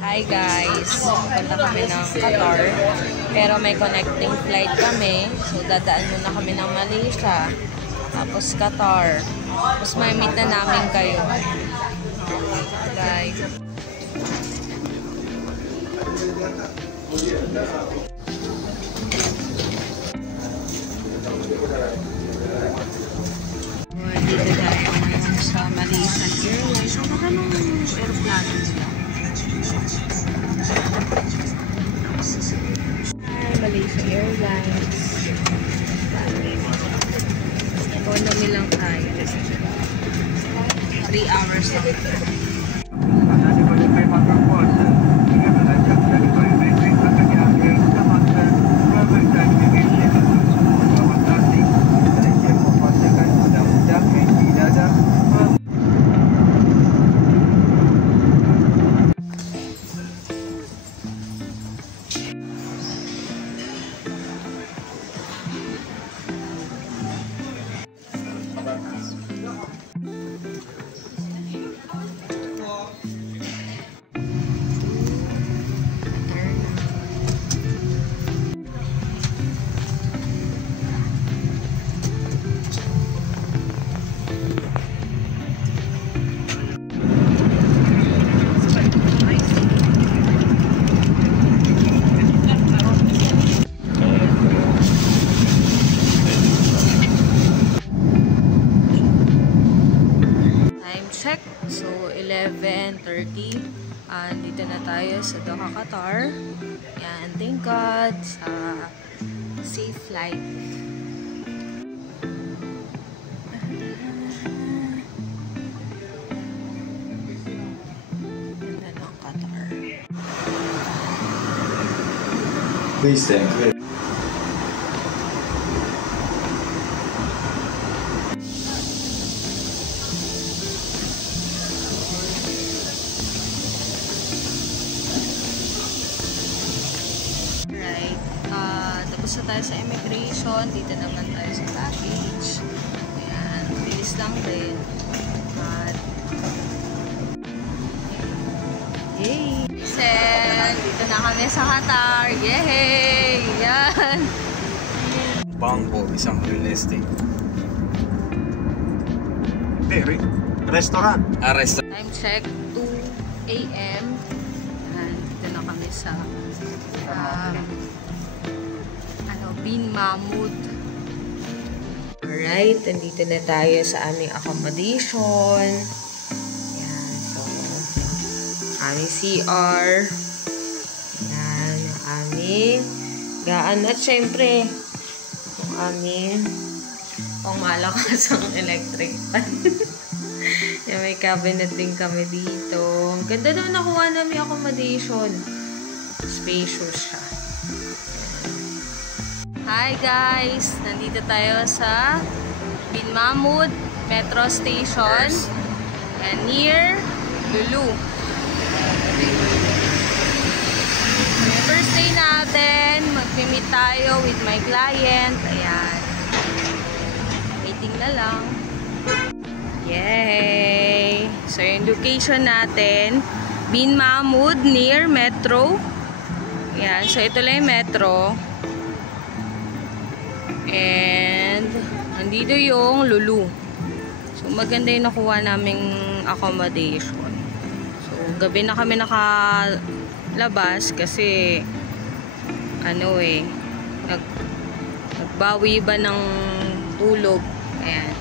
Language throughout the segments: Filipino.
Hi guys! Punta kami ng Qatar. Pero may connecting flight kami. So dadaan muna kami ng Malaysia. Tapos Qatar. Tapos may meet na namin kayo. Guys. Dito tayo sa Malaysia Airlines. Ang maraming aeroplano sila. Malaysia Airlines. Economy lang tayo. 3 hours lang. So, 11:30. Dito na tayo sa Doha, Qatar. Yan, thank God sa safe flight. Ganda ng Qatar. Please stand clear. Tapos na tayo sa immigration. Dito naman tayo sa package. Ayan, bilis lang din. At yay! Dito na kami sa Qatar. Yay! Yan! Bangko, isang real estate. Restaurant. Restaurant. Time check, 2 AM. Ayan, dito na kami sa Bin Mahmud. Alright, nandito na tayo sa aming accommodation. Ayan, so aming CR. Ayan, yung aming gaan. At syempre, yung aming malakas ang electric fan. Yan, may cabinet din kami dito. Ang ganda naman nakuha namin accommodation. Spacious siya. Hi guys! Nandito tayo sa Bin Mahmud Metro Station and near Lulu. Yung first day natin, mag-meet tayo with my client. Ayan. Meeting na lang. Yay! So yung location natin, Bin Mahmud near Metro. Ayan. So ito lang yung Metro. And nandito yung Lulu. So maganda yung nakuha naming accommodation. So gabi na kami nakalabas kasi nagbawi ba ng tulog. Ayan.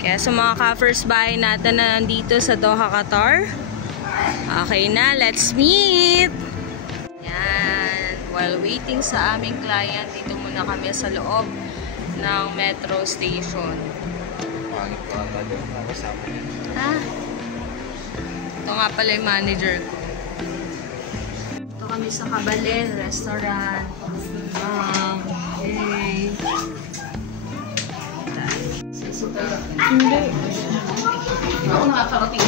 Kaya sa mga ka-first buy natin na nandito sa Doha, Qatar. Okay na, let's meet! While waiting sa aming client, dito muna kami sa loob ng metro station. Ha? Ito nga pala yung manager ko. Ito kami sa Kabalen Restaurant. Hey. So, Hindi. Ako nakakarating